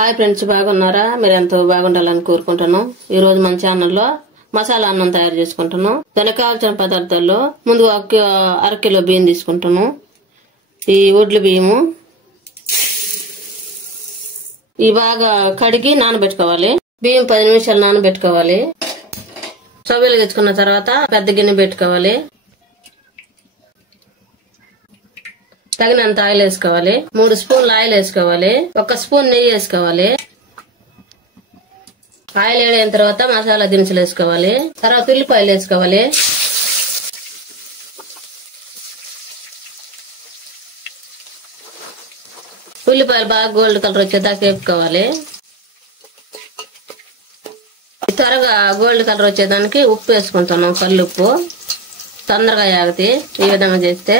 Hi friends, బాగున్నారా? మీరు ఎంతో బాగుండాలని కోరుకుంటున్నాం. ఈ రోజు మన ఛానల్లో మసాలా అన్నం తయారు చేసుకుంటున్నాం. దానికి కావాల్సిన పదార్థాల్లో ముందుగా అరకిలో బియ్యం తీసుకుంటున్నాం. ఈ ఒడ్లు బియ్యము ఈ బాగా కడిగి నానబెట్టుకోవాలి. బియ్యం 10 నిమిషాలు నానబెట్టుకోవాలి. స్టవ్ వెలిగించుకున్న తర్వాత పెద్ద గిన్నె పెట్టుకోవాలి. తగినంత ఆయిల్ వేసుకోవాలి. 3 స్పూన్లు ఆయిల్ వేసుకోవాలి. 1 స్పూన్ నెయ్యి వేసుకోవాలి. ఆయిల్ వేడైన తర్వాత మసాలా దినుసులు వేసుకోవాలి. తర్వాత ఉల్లిపాయలు వేసుకోవాలి. ఉల్లిపాయలు బాగా గోల్డ్ కలర్ వచ్చేదాకా వేపుకోవాలి. త్వరగా గోల్డ్ కలర్ వచ్చేదానికి ఉప్పు వేసుకుంటున్నాం. కల్లుప్పు తొందరగా ఆగుతాయి ఈ విధంగా చేస్తే.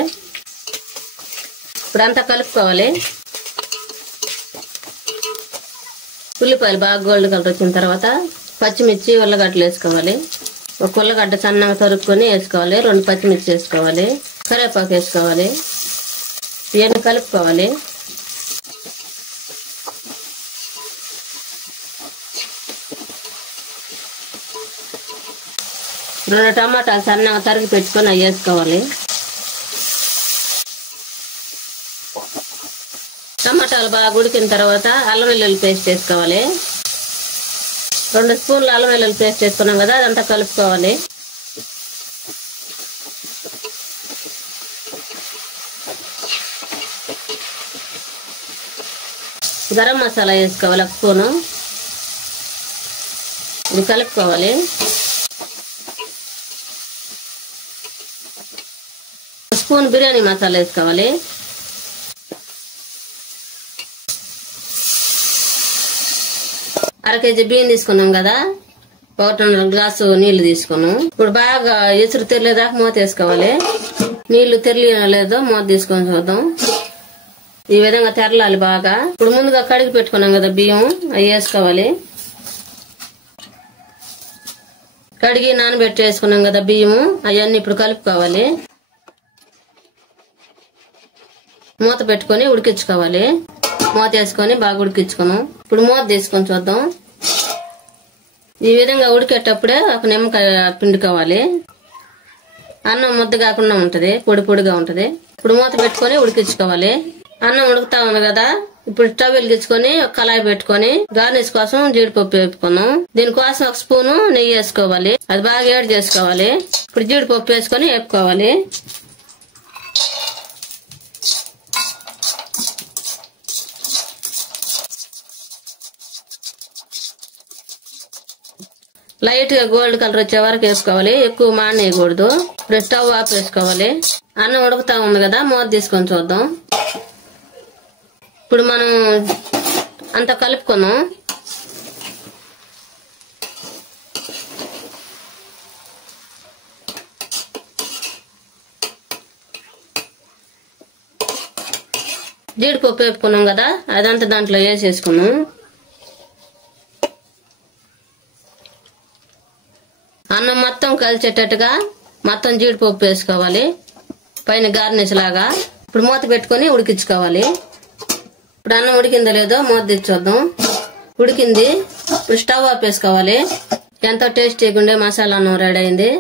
ఇప్పుడంతా కలుపుకోవాలి. ఉల్లిపాయలు బాగా గోల్డ్ కలర్ వచ్చిన తర్వాత పచ్చిమిర్చి ఉల్లగడ్డలు వేసుకోవాలి. 1 ఉల్లగడ్డ సన్నగా తరుక్కొని వేసుకోవాలి. 2 పచ్చిమిర్చి వేసుకోవాలి. కరివేపాకు వేసుకోవాలి. ఇవన్నీ కలుపుకోవాలి. రెండు టమాటాలు సన్నగా తరిగి పెట్టుకొని అవి వేసుకోవాలి. టమాటాలు బాగా ఉడికిన తర్వాత అల్లం వెల్లుల్లి పేస్ట్ వేసుకోవాలి. 2 స్పూన్లు అల్లం వెల్లుల్లి పేస్ట్ వేసుకున్నాం కదా, అదంతా కలుపుకోవాలి. గరం మసాలా వేసుకోవాలి 1 స్పూను. ఇది కలుపుకోవాలి. 1 స్పూన్ బిర్యానీ మసాలా వేసుకోవాలి. అర కేజీ బియ్యం తీసుకున్నాం కదా, 1.5 గ్లాసు నీళ్లు తీసుకున్నాం. ఇప్పుడు బాగా ఎసురు తెరలేదాకా మూత వేసుకోవాలి. నీళ్లు తెరలినా లేదో మూత తీసుకొని చూద్దాం. ఈ విధంగా తెరలాలి బాగా. ఇప్పుడు ముందుగా కడిగి పెట్టుకున్నాం కదా బియ్యం, అవి వేసుకోవాలి. కడిగి నానబెట్టి వేసుకున్నాం కదా బియ్యము, అవన్నీ ఇప్పుడు కలుపుకోవాలి. మూత పెట్టుకొని ఉడికించుకోవాలి. మూత వేసుకొని బాగా ఉడికించుకున్నాం. ఇప్పుడు మూత తీసుకొని చూద్దాం. ఈ విధంగా ఉడికేటప్పుడే ఒక నిమ్మకాయ పిండుకోవాలి. అన్నం ముద్ద కాకుండా ఉంటది, పొడి పొడిగా ఉంటది. ఇప్పుడు మూత పెట్టుకొని ఉడికించుకోవాలి. అన్నం ఉడుకుతా ఉంది కదా, ఇప్పుడు స్టవ్ వెలిగించుకొని ఒక కళాయి పెట్టుకొని గార్నిష్ కోసం జీడిపప్పు వేపుకున్నాం. దీనికోసం 1 స్పూను నెయ్యి వేసుకోవాలి. అది బాగా ఏడు చేసుకోవాలి. ఇప్పుడు జీడిపప్పు వేసుకొని వేపుకోవాలి. లైట్ గా గోల్డ్ కలర్ వచ్చే వరకు వేసుకోవాలి. ఎక్కువ మానేయకూడదు. ఇప్పుడు స్టవ్ ఆఫ్ వేసుకోవాలి. అన్నం ఉడుకుతా ఉంది కదా, మూత తీసుకొని చూద్దాం. ఇప్పుడు మనం అంతా కలుపుకుందాం. జీడిపప్పు వేపుకున్నాం కదా, అదంతా దాంట్లో వేసేసుకున్నాం. అన్నం మొత్తం కలిసేటట్టుగా మొత్తం జీడిపప్పు వేసుకోవాలి పైన గార్నిష్ లాగా. ఇప్పుడు మూత పెట్టుకొని ఉడికించుకోవాలి. ఇప్పుడు అన్నం ఉడికిందో లేదో మూత తెచ్చి చూద్దాం. ఉడికింది. ఇప్పుడు స్టవ్ ఆఫ్ వేసుకోవాలి. ఎంతో టేస్టీగా ఉండే మసాలా అన్నం రెడీ అయింది.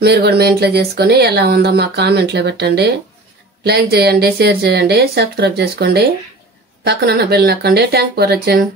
మీరు కూడా మీ ఇంట్లో చేసుకుని ఎలా ఉందో మా కామెంట్లో పెట్టండి. లైక్ చేయండి, షేర్ చేయండి, సబ్స్క్రైబ్ చేసుకోండి. పక్కన బెల్ నొక్కండి. Thank for watching.